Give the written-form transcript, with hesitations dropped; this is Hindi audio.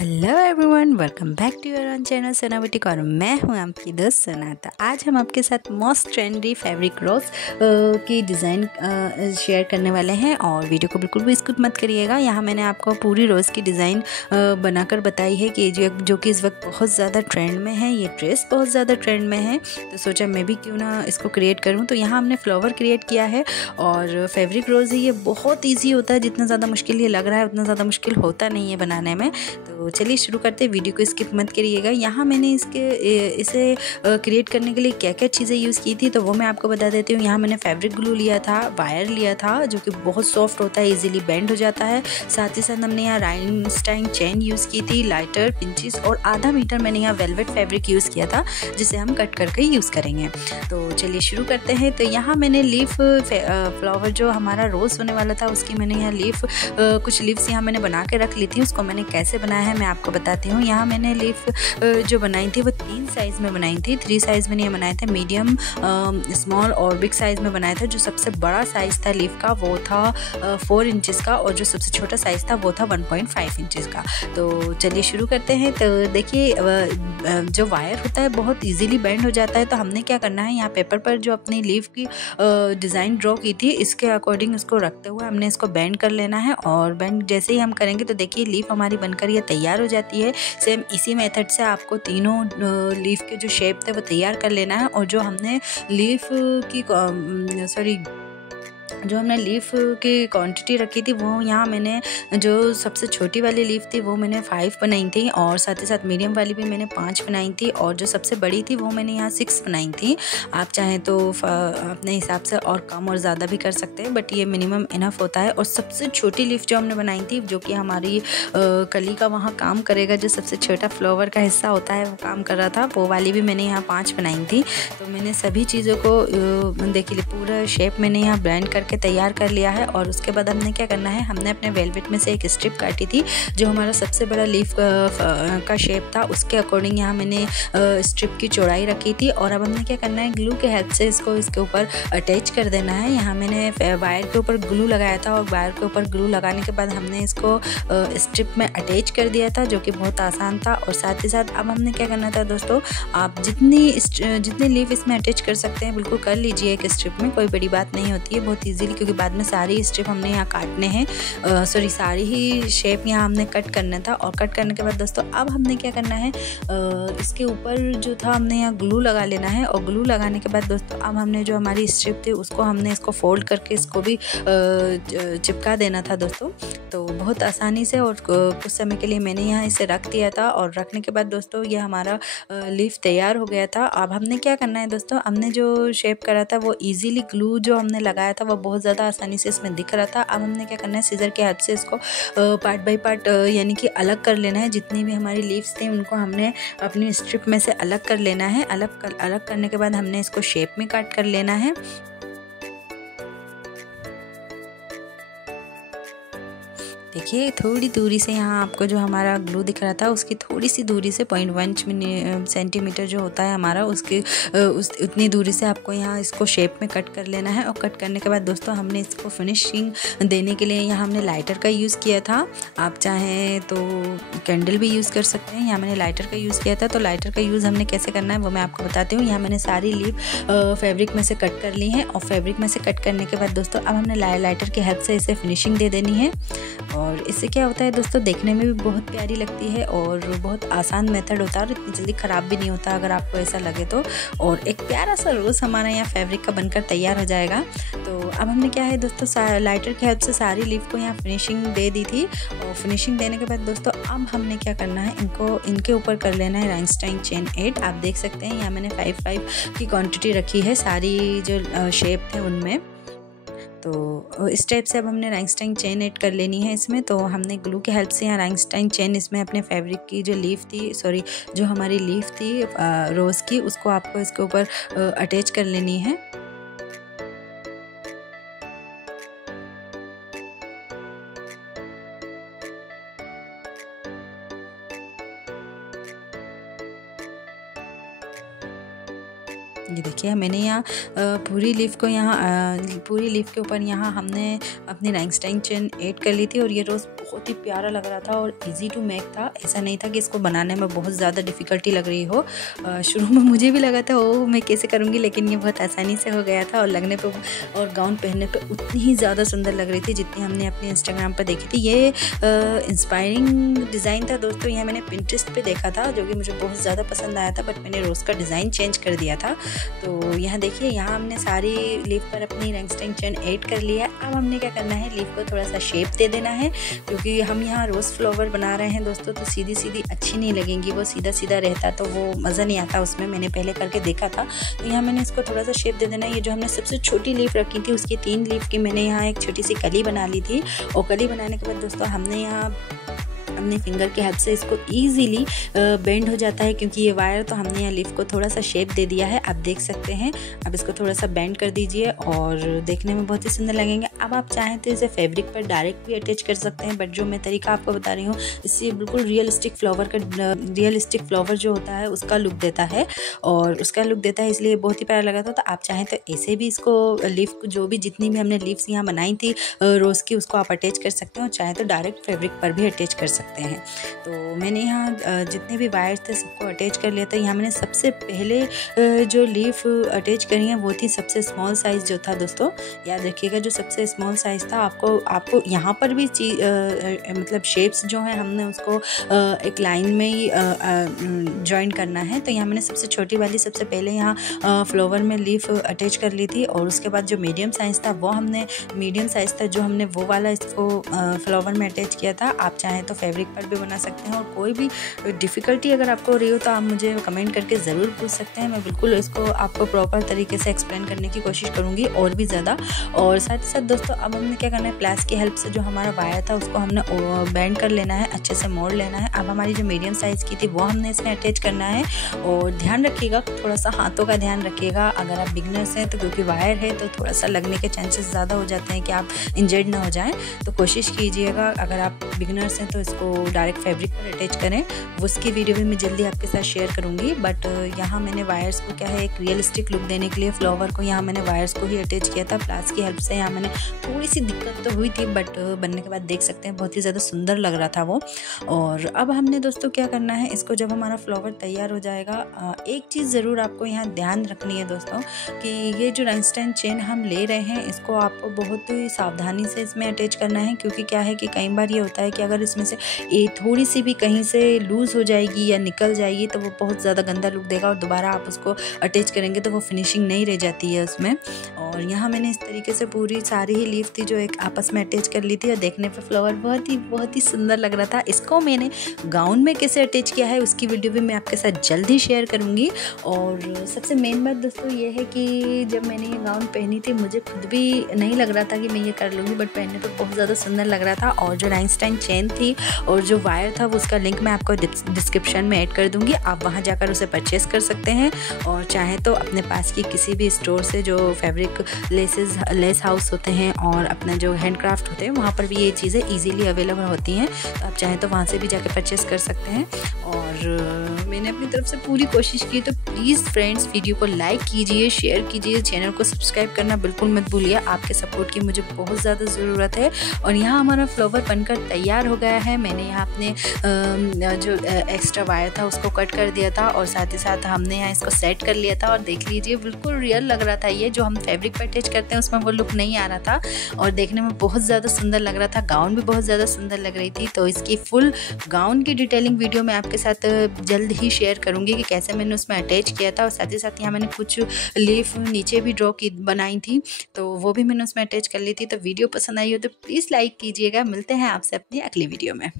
Hello everyone, welcome back to your own channel Sona Boutique और मैं हूं आपकी दोस्त सोनाता। आज हम आपके साथ मोस्ट ट्रेंडी फैब्रिक रोज की डिज़ाइन शेयर करने वाले हैं और वीडियो को बिल्कुल भी स्किप मत करिएगा। यहाँ मैंने आपको पूरी रोज़ की डिज़ाइन बनाकर बताई है कि जो कि इस वक्त बहुत ज़्यादा ट्रेंड में है। ये ड्रेस बहुत ज़्यादा ट्रेंड में है, तो सोचा मैं भी क्यों ना इसको क्रिएट करूँ। तो यहाँ हमने फ्लावर क्रिएट किया है और फैब्रिक रोज़ है। ये बहुत ईजी होता है, जितना ज़्यादा मुश्किल ये लग रहा है उतना ज़्यादा मुश्किल होता नहीं है बनाने में। तो चलिए शुरू करते हैं, वीडियो को स्किप मत करिएगा। यहाँ मैंने इसे क्रिएट करने के लिए क्या क्या चीज़ें यूज़ की थी तो वो मैं आपको बता देती हूँ। यहाँ मैंने फैब्रिक ग्लू लिया था, वायर लिया था जो कि बहुत सॉफ्ट होता है, इजीली बेंड हो जाता है। साथ ही साथ हमने यहाँ राइनस्टाइन चेन यूज़ की थी, लाइटर, पिंचेस और आधा मीटर मैंने यहाँ वेलवेट फैब्रिक यूज़ किया था जिसे हम कट करके यूज़ करेंगे। तो चलिए शुरू करते हैं। तो यहाँ मैंने लीफ फ्लावर जो हमारा रोज़ होने वाला था उसकी मैंने यहाँ कुछ लीव्स यहाँ मैंने बना के रख ली थी। उसको मैंने कैसे बनाया है मैं आपको बताती हूँ। यहाँ मैंने लीफ जो बनाई थी वो 3 साइज़ में बनाई थी। 3 साइज़ में ये बनाए थे, मीडियम, स्मॉल और बिग साइज़ में बनाया था। जो सबसे बड़ा साइज़ था लीफ का वो था 4 इंचेस का और जो सबसे छोटा साइज़ था वो था 1.5 इंचेस का। तो चलिए शुरू करते हैं। तो देखिए जो वायर होता है बहुत ईजीली बेंड हो जाता है। तो हमने क्या करना है, यहाँ पेपर पर जो अपनी लीफ की डिज़ाइन ड्रॉ की थी इसके अकॉर्डिंग उसको रखते हुए हमने इसको बेंड कर लेना है। और बेंड जैसे ही हम करेंगे तो देखिए लीफ हमारी बनकर ये तैयार हो जाती है। सेम इसी मेथड से आपको तीनों लीफ के जो शेप थे वो तैयार कर लेना है। और जो हमने लीफ की क्वांटिटी रखी थी वो यहाँ मैंने जो सबसे छोटी वाली लीफ थी वो मैंने 5 बनाई थी और साथ ही साथ मीडियम वाली भी मैंने 5 बनाई थी और जो सबसे बड़ी थी वो मैंने यहाँ 6 बनाई थी। आप चाहें तो अपने हिसाब से और कम और ज़्यादा भी कर सकते हैं, बट ये मिनिमम इनफ होता है। और सबसे छोटी लीफ जो हमने बनाई थी जो कि हमारी कली का वहाँ काम करेगा, जो सबसे छोटा फ्लावर का हिस्सा होता है वो काम कर रहा था, वो वाली भी मैंने यहाँ 5 बनाई थी। तो मैंने सभी चीज़ों को देखिए पूरा शेप मैंने यहाँ ब्लेंड करके तैयार कर लिया है। और उसके बाद हमने क्या करना है, हमने अपने वेलवेट में से एक स्ट्रिप काटी थी जो हमारा सबसे बड़ा लीफ का शेप था, उसके अकॉर्डिंग यहाँ मैंने स्ट्रिप की चौड़ाई रखी थी। और अब हमने क्या करना है, ग्लू के हेल्प से इसको इसके ऊपर अटैच कर देना है। यहाँ मैंने वायर के ऊपर ग्लू लगाया था और वायर के ऊपर ग्लू लगाने के बाद हमने इसको स्ट्रिप में अटैच कर दिया था, जो कि बहुत आसान था। और साथ ही साथ अब हमने क्या करना था दोस्तों, आप जितनी लीफ इसमें अटैच कर सकते हैं बिल्कुल कर लीजिए एक स्ट्रिप में, कोई बड़ी बात नहीं होती है, बहुत इजीली, क्योंकि बाद में सारी स्ट्रिप हमने यहाँ काटने हैं, सारी ही शेप यहाँ हमने कट करना था। और कट करने के बाद दोस्तों अब हमने क्या करना है, इसके ऊपर जो था हमने यहाँ ग्लू लगा लेना है। और ग्लू लगाने के बाद दोस्तों अब हमने जो हमारी स्ट्रिप थी उसको हमने इसको फोल्ड करके इसको भी चिपका देना था दोस्तों। तो बहुत आसानी से और कुछ समय के लिए मैंने यहाँ इसे रख दिया था। और रखने के बाद दोस्तों ये हमारा लीफ तैयार हो गया था। अब हमने क्या करना है दोस्तों, हमने जो शेप करा था वो इजीली ग्लू जो हमने लगाया था वो बहुत ज़्यादा आसानी से इसमें दिख रहा था। अब हमने क्या करना है, सीजर के हेल्प से इसको पार्ट बाय पार्ट यानी कि अलग कर लेना है। जितनी भी हमारी लीव्स थी उनको हमने अपनी स्ट्रिप में से अलग कर लेना है। अलग करने के बाद हमने इसको शेप में काट कर लेना है। देखिए थोड़ी दूरी से यहाँ आपको जो हमारा ग्लू दिख रहा था उसकी थोड़ी सी दूरी से 0.1 सेंटीमीटर जो होता है हमारा उतनी दूरी से आपको यहाँ इसको शेप में कट कर लेना है। और कट करने के बाद दोस्तों हमने इसको फिनिशिंग देने के लिए यहाँ हमने लाइटर का यूज़ किया था। आप चाहें तो कैंडल भी यूज़ कर सकते हैं, यहाँ मैंने लाइटर का यूज़ किया था। तो लाइटर का यूज़ हमने कैसे करना है वो मैं आपको बताती हूँ। यहाँ मैंने सारी लीफ फैब्रिक में से कट कर ली है और फैब्रिक में से कट करने के बाद दोस्तों अब हमने लाइटर की हेल्प से इसे फिनिशिंग दे देनी है। और इससे क्या होता है दोस्तों, देखने में भी बहुत प्यारी लगती है और बहुत आसान मेथड होता है और इतनी जल्दी ख़राब भी नहीं होता अगर आपको ऐसा लगे तो। और एक प्यारा सा रोज़ हमारा यहाँ फैब्रिक का बनकर तैयार हो जाएगा। तो अब हमने क्या है दोस्तों, लाइटर की हेल्प से सारी लीफ को यहाँ फिनिशिंग दे दी थी। और फिनिशिंग देने के बाद दोस्तों अब हमने क्या करना है, इनके ऊपर कर लेना है राइनस्टाइन चेन 8। आप देख सकते हैं यहाँ मैंने 5 की क्वांटिटी रखी है सारी जो शेप थे उनमें। तो इस टाइप से अब हमने राइनस्टाइन चेन ऐड कर लेनी है इसमें। तो हमने ग्लू की हेल्प से यहाँ राइनस्टाइन चेन इसमें अपने फैब्रिक की जो हमारी लीफ थी रोज़ की उसको आपको इसके ऊपर अटैच कर लेनी है। ये देखिए मैंने यहाँ पूरी लीफ को पूरी लीफ के ऊपर यहाँ हमने अपनी रैंगस्टाइन चेन ऐड कर ली थी और ये रोज़ बहुत ही प्यारा लग रहा था और इजी टू मेक था। ऐसा नहीं था कि इसको बनाने में बहुत ज़्यादा डिफ़िकल्टी लग रही हो। शुरू में मुझे भी लगा था ओ मैं कैसे करूँगी, लेकिन ये बहुत आसानी से हो गया था और लगने पे और गाउन पहनने पे उतनी ही ज़्यादा सुंदर लग रही थी जितनी हमने अपने इंस्टाग्राम पर देखी थी। ये इंस्पायरिंग डिज़ाइन था दोस्तों। यह मैंने पिंटरेस्ट पे देखा था जो कि मुझे बहुत ज़्यादा पसंद आया था, बट मैंने रोज़ का डिज़ाइन चेंज कर दिया था। तो यहाँ देखिए यहाँ हमने सारी लीफ पर अपनी रैंगस्टाइन चेन ऐड कर लिया। अब हमने क्या करना है, लीफ को थोड़ा सा शेप दे देना है क्योंकि हम यहाँ रोज़ फ्लावर बना रहे हैं दोस्तों, तो सीधी सीधी अच्छी नहीं लगेंगी। वो सीधा सीधा रहता तो वो मज़ा नहीं आता उसमें, मैंने पहले करके देखा था। तो यहाँ मैंने इसको थोड़ा सा शेप दे देना है। ये जो हमने सबसे छोटी लीफ रखी थी उसकी 3 लीफ की मैंने यहाँ एक छोटी सी कली बना ली थी और कली बनाने के बाद दोस्तों हमने यहाँ अपने फिंगर के हेल्प से इसको ईजीली बेंड हो जाता है क्योंकि ये वायर तो हमने यहाँ लीफ को थोड़ा सा शेप दे दिया है, आप देख सकते हैं। अब इसको थोड़ा सा बेंड कर दीजिए और देखने में बहुत ही सुंदर लगेंगे। अब आप चाहें तो इसे फैब्रिक पर डायरेक्ट भी अटैच कर सकते हैं, बट जो मैं तरीका आपको बता रही हूँ इससे बिल्कुल रियलिस्टिक फ्लावर जो होता है उसका लुक देता है इसलिए बहुत ही प्यारा लगा था। तो आप चाहें तो ऐसे भी इसको लीफ जो भी जितनी भी हमने लीव्स यहाँ बनाई थी रोज़ की उसको आप अटैच कर सकते हैं और चाहें तो डायरेक्ट फैब्रिक पर भी अटैच कर सकते हैं। तो मैंने यहाँ जितने भी वायर्स थे सबको अटैच कर लिया था। यहाँ मैंने सबसे पहले जो लीफ अटैच करी है वो थी सबसे स्मॉल साइज़ जो था दोस्तों, याद रखिएगा जो सबसे स्मॉल साइज़ था। आपको यहाँ पर भी मतलब शेप्स जो हैं हमने उसको एक लाइन में ही जॉइन करना है। तो यहाँ मैंने सबसे छोटी वाली सबसे पहले यहाँ फ्लावर में लीफ अटैच कर ली थी और उसके बाद जो मीडियम साइज़ था जो हमने वो वाला इसको फ्लावर में अटैच किया था। आप चाहें तो फैब्रिक पर भी बना सकते हैं और कोई भी डिफ़िकल्टी अगर आपको हो रही हो तो आप मुझे कमेंट करके ज़रूर पूछ सकते हैं। मैं बिल्कुल इसको आपको प्रॉपर तरीके से एक्सप्लेन करने की कोशिश करूँगी और भी ज़्यादा। और साथ ही साथ दोस्तों अब हमने क्या करना है, प्लास की हेल्प से जो हमारा वायर था उसको हमने बेंड कर लेना है, अच्छे से मोड़ लेना है। अब हमारी जो मीडियम साइज़ की थी वो हमने इसमें अटैच करना है और ध्यान रखिएगा, थोड़ा सा हाथों का ध्यान रखिएगा। अगर आप बिगनर्स हैं तो क्योंकि वायर है तो थोड़ा सा लगने के चांसेस ज़्यादा हो जाते हैं कि आप इंजर्ड ना हो जाएँ, तो कोशिश कीजिएगा अगर आप बिगनर्स हैं तो इसको डायरेक्ट फैब्रिक पर अटैच करें। वो उसकी वीडियो भी मैं जल्दी आपके साथ शेयर करूंगी। बट यहाँ मैंने वायर्स को क्या है एक रियलिस्टिक लुक देने के लिए फ्लावर को यहाँ मैंने वायर्स को ही अटैच किया था प्लास की हेल्प से। यहाँ मैंने थोड़ी सी दिक्कत तो हुई थी बट बनने के बाद देख सकते हैं बहुत ही ज़्यादा सुंदर लग रहा था वो। और अब हमने दोस्तों क्या करना है, इसको जब हमारा फ्लावर तैयार हो जाएगा एक चीज़ ज़रूर आपको यहाँ ध्यान रखनी है दोस्तों कि ये जो रैंगस्टाइन चेन हम ले रहे हैं इसको आपको बहुत ही सावधानी से इसमें अटैच करना है क्योंकि क्या है कि कई बार ये होता है कि अगर इसमें से थोड़ी सी भी कहीं से लूज़ हो जाएगी या निकल जाएगी तो वो बहुत ज़्यादा गंदा लुक देगा और दोबारा आप उसको अटैच करेंगे तो वो फिनिशिंग नहीं रह जाती है उसमें। और यहाँ मैंने इस तरीके से पूरी सारी ही लीफ थी जो एक आपस में अटैच कर ली थी और देखने पे फ्लावर बहुत ही सुंदर लग रहा था। इसको मैंने गाउन में कैसे अटैच किया है उसकी वीडियो भी मैं आपके साथ जल्द ही शेयर करूँगी। और सबसे मेन बात दोस्तों ये है कि जब मैंने ये गाउन पहनी थी मुझे खुद भी नहीं लग रहा था कि मैं ये कर लूँगी, बट पहनने पर बहुत ज़्यादा सुंदर लग रहा था। और जो रैंगस्टाइन चेन थी और जो वायर था वो उसका लिंक मैं आपको डिस्क्रिप्शन में ऐड कर दूंगी, आप वहां जाकर उसे परचेस कर सकते हैं। और चाहे तो अपने पास की किसी भी स्टोर से जो फैब्रिक लेस हाउस होते हैं और अपना जो हैंडक्राफ्ट होते हैं वहाँ पर भी ये चीज़ें इजीली अवेलेबल होती हैं, तो आप चाहें तो वहाँ से भी जाकर परचेस कर सकते हैं। और मैंने अपनी तरफ से पूरी कोशिश की, तो प्लीज़ फ्रेंड्स वीडियो को लाइक कीजिए, शेयर कीजिए, चैनल को सब्सक्राइब करना बिल्कुल मत भूलिए। आपके सपोर्ट की मुझे बहुत ज़्यादा ज़रूरत है। और यहाँ हमारा फ्लावर बनकर तैयार हो गया है। मैंने यहाँ अपने जो एक्स्ट्रा वायर था उसको कट कर दिया था और साथ ही साथ हमने यहाँ इसको सेट कर लिया था और देख लीजिए बिल्कुल रियल लग रहा था। ये जो हम फैब्रिक पर अटैच करते हैं उसमें वो लुक नहीं आ रहा था और देखने में बहुत ज़्यादा सुंदर लग रहा था। गाउन भी बहुत ज़्यादा सुंदर लग रही थी। तो इसकी फुल गाउन की डिटेलिंग वीडियो मैं आपके साथ जल्द ही शेयर करूँगी कि कैसे मैंने उसमें अटैच किया था। और साथ ही साथ यहाँ मैंने कुछ लीफ नीचे भी बनाई थी तो वो भी मैंने उसमें अटैच कर ली थी। तो वीडियो पसंद आई हो तो प्लीज़ लाइक कीजिएगा। मिलते हैं आपसे अपनी अगली वीडियो में।